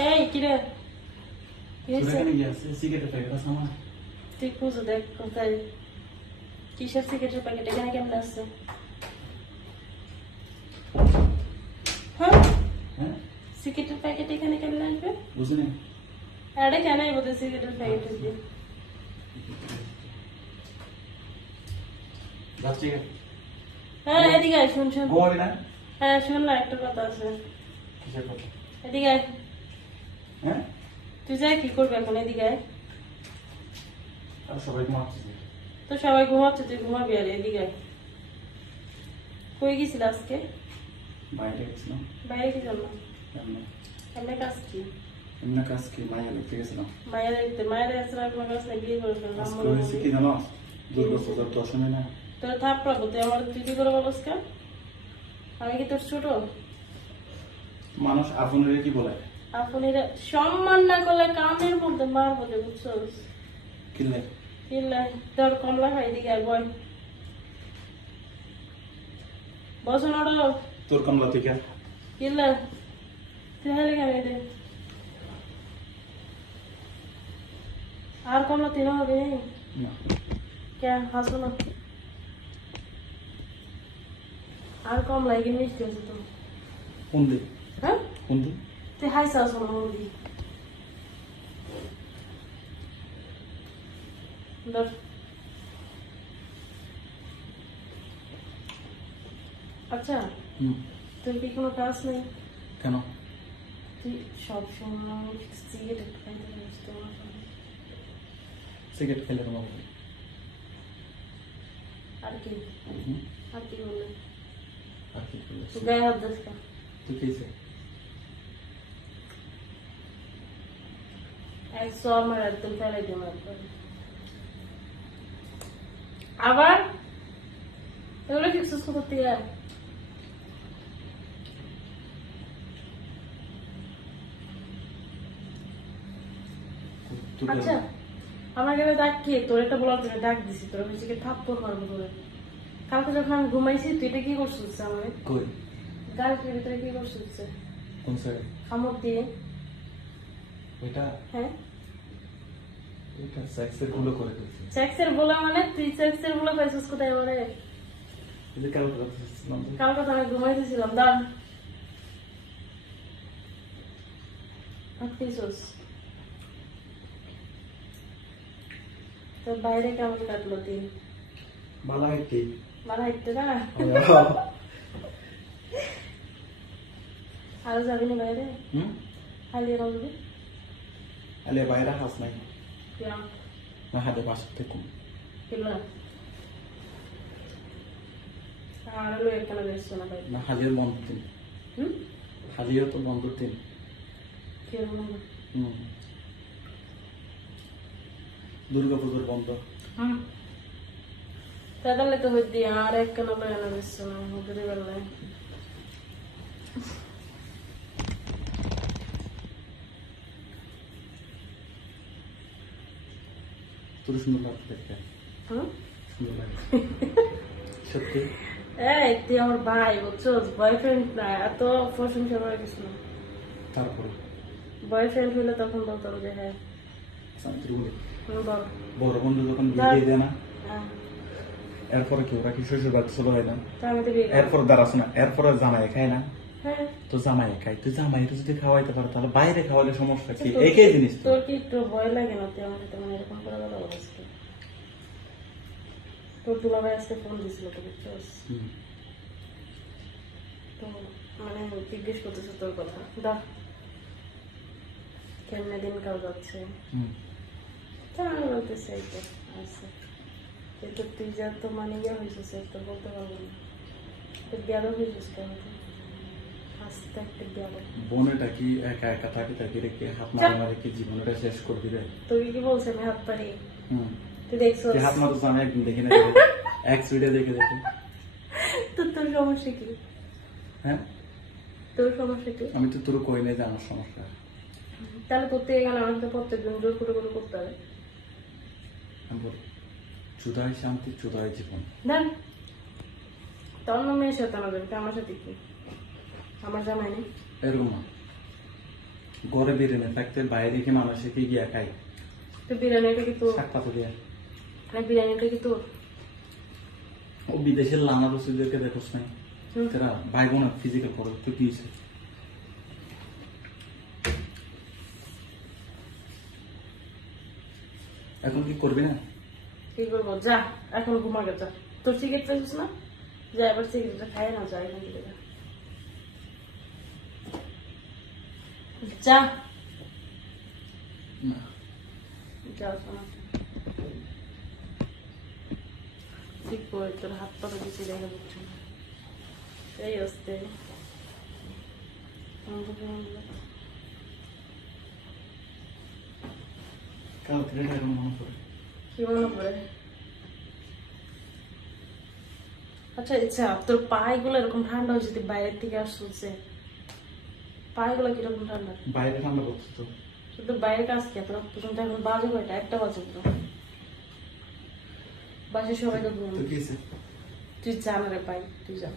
এই কিরে এখানে গিয়েছে সিগারেটের প্যাকেট আছে আমার তুই খুঁজে দেখ কোথায় কিসের সিগারেটের প্যাকেট এখানে কেমন আসছে হ্যাঁ হ্যাঁ সিগারেটের প্যাকেট এখানে কেমন আসবে বুঝলি আরে কেন বলতে সিগারেটের প্যাকেট দিয়ে যাচ্ছি হ্যাঁ এদিকে আয় শুন শুন ঘুমাবি না হ্যাঁ শুন না একটা কথা আছে কিসের কথা এদিকে আয় হ্যাঁ তুই যাই কি করবি এখন এদিকে আয় আর সবাই ঘুমাচ্ছে তো সবাই ঘুমাচ্ছে তুই ঘুমাবি আর এদিকে আয় কই গেছিল আজকে বাইরে গেছিলাম বাইরে কি জন্য এমনি এমনি কাজ কি এমনি কাজ কি মায়ের দেখতে গেছিলাম মায়ের দেখতে মায়ের আসলে আপনার কাছে বিয়ে করে ফেললাম আজকে হয়েছে কি জানো দুর্গাপূজার দশমী না তোর থাপড়াবো তুই আমার দিদি করে বলস কেন আমি কি তোর ছোট মানুষ আপনের কি বলে আপনি সম্মান না করলে কানের মধ্যে মার বলে বুঝছো কিনলে কিনলে তোর কমলা খাই দিকে আয় বয় বসো নড়ো তোর কমলা থেকে কিনলে তুই হাইলে কেন দে আর কমলা তিন হবে না কে হাসো না আর কমলা এগিয়ে মিষ্টি আছে তো কোন দিক হ্যাঁ কোন দিক তুই হাইসা আসো না মন্দি ধর আচ্ছা তোর কি কোনো কাজ নেই কেন তুই সব সময় সিগারেট খাইতে পারিস তোমার সিগারেট খেলে তোমার আর কি আর কি বললে আর কি করলে তুই গায়ে হাত দিস কেন তুই খেয়েছে একশো আমার একদম ফেলাই দিও একবার আবার এগুলো কি সুস্থ করতে যায় আচ্ছা আমার গেলে ডাক কি তোর এটা বলার জন্য ডাক দিছি তোর হচ্ছে থাপ্পড় মারবো তোরে কালকে যখন আমি ঘুমাইছি তুই এটা কি করছিস আমার কই গাড়ির ভিতরে কি করছিস কোন সাইড খামক দিয়ে ওইটা হ্যাঁ এটা সেক্সের গুলো করে দিয়েছে সেক্সের বলা মানে তুই সেক্সের বলা পাইছিস কোথায় আমারে এই যে কাল করতেছিলাম কালকে তো আমি ঘুমাইতেছিলাম দাঁড় আটকেছিস তো বাইরে কেমন কাটলো দিন ভালো হয় কি ভালো হাইটতে না আরো যাবি না বাইরে হালিয়ে রাখবি আলে বাইরে হাস নাই কেন না হাতে পাশ থেকে কেন আর হলো এখানে বেসছো না ভাই না হালিয়ার বন্ধ দিন হালিয়া তো বন্ধ দিন কেরম দুর্গাপুজোর বন্ধ তাহলে তো হইতি আর এক কেন এনে বেসছো না হুদুরি বেলায় তোর সুন্দর লাগছে দেখতে সুন্দর লাগে সত্যি এই তুই আমার ভাই বুঝছো বয়ফ্রেন্ড না এত প্রশংসা করে কিছু না তারপরে বয়ফ্রেন্ড হইলে তখন বলতাম যে হ্যাঁ শান্তির বলে বল বড় বন্ধু যখন বিয়ে দিয়ে দেয় না হ্যাঁ এরপরে কি ওরা কি শ্বশুর বাড়ি চলে হয় না তো আমি তো বিয়ে করবো। এরপরে দাঁড়াস না এরপরে জামাই খায় না হ্যাঁ তো জামাই খায় তুই জামাই যদি খাওয়াইতে পারো তাহলে বাইরে খাওয়ালে সমস্যা কি একই জিনিস তো তোর কি একটু ভয় লাগে না তুই আমাকে তেমন এরকম করে কথা বলিস তোর দুলাভাই আজকে ফোন দিছিল তো বুঝছস তো মানে জিজ্ঞেস করতেছে তোর কথা দেখ কেমনে দিন কাল যাচ্ছে তা আমি বলতেছি এই তো আচ্ছা কিন্তু তুই যা তো মানে ইয়ে হয়েছিস তো বলতে পারবো না তুই বিয়ারও হয়েছিস কেন আস্তে একটা বিয়ারও বোনেটা কি একা একা থাকে তাকে রেখে হাত মারে মারে কি জীবনটা শেষ করে দিবে তুই কি বলছে আমি হাত পারি তুই দেখছো তুই হাত মারতো আমি একদিন দেখি না এক ভিডিও দেখে দেখে তোর সমস্যা কি হ্যাঁ তোর সমস্যা কি আমি তো তোর কই নাই যে আমার সমস্যা তাহলে করতে গেলে আমাকে তো প্রত্যেকদিন জোর করে করে করতে হবে আমি বলি চুদাই শান্তি চুদাই জীবন দেখ তোর নামে সাথে আমাদের আমার সাথে কি আমার জামাই নেই এরকম না ঘরে বিরিয়ানি থাকতে বাইরে কি মানুষে কি গিয়া খাই তো বিরিয়ানিটা কি তোর? শাক পাতা দিয়া মানে বিরিয়ানিটা কি তোর? ও বিদেশের লানা রসিদেরকে দেখোস নাই হুম। তারা ভাই বোন ফিজিক্যাল করো তো কি হয়েছে এখন কি করবি না কি করবো? যা এখন ঘুমাকে যা। তোর সিগারেট পেয়েছিস না? যা এবার সিগারেটটা খাই না, যা এখান থেকে যা। যা না যাও শোনা। ঠিক করে তোর হাত পাতা দিচ্ছি দেখে বুঝছো না। এই আসতে কাল থেকে এখন মনে পড়ে কি মনে পড়ে? আচ্ছা আচ্ছা, তোর পায়েগুলো এরকম ঠান্ডা হয়েছে, তুই বাইরের থেকে আসছে, পায়েগুলো কিরকম ঠান্ডা? বাইরে ঠান্ডা পড়ছে তো শুধু বাইরে কাজ কে তোর? প্রথম তো এখন বাজে কয়টা? 1টা বাজে তো। বাসে সবাই তো ঘুম। তো কি হয়েছে তুই যা না রে পাই, তুই যা।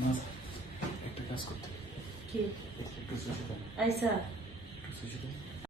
না একটা কাজ করতে কি? একটু সুশি দাও আইসা একটু সুশি দাও